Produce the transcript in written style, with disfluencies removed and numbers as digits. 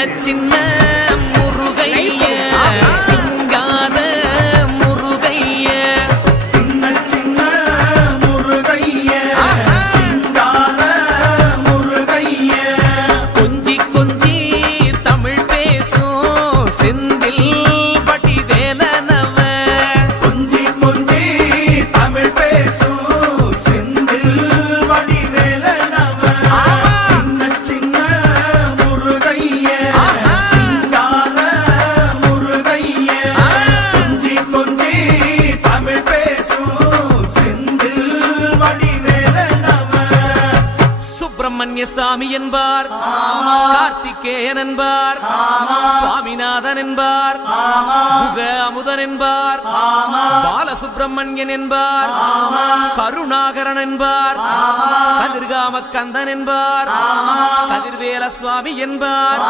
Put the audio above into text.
சின்ன முருகைய சிங்கார முருகைய சின்ன சின்ன முருகைய சிங்கார முருகைய கொஞ்சி கொஞ்சி தமிழ் பேசும் செந்தில் பட்டி வேலனவ கொஞ்சி கொஞ்சி தமிழ் பேசும் செந்தில் படி வேலனவ சின்ன சின்ன முருகைய சிங்கார முருகைய கொஞ்சி கொஞ்சி தமிழ் பேசும் செந்தில் படி வேலனவ சுப்பிரமணிய சாமி என்பார் கார்த்திகேயன் என்பார் சுவாமிநாதன் என்பார் முக அமுதன் என்பார் பாலசுப்பிரமணியன் என்பார் கருணாகரன் என்பார் கதிர்காம கந்தன் என்பார் கதிர்வேல சுவாமி என்பார்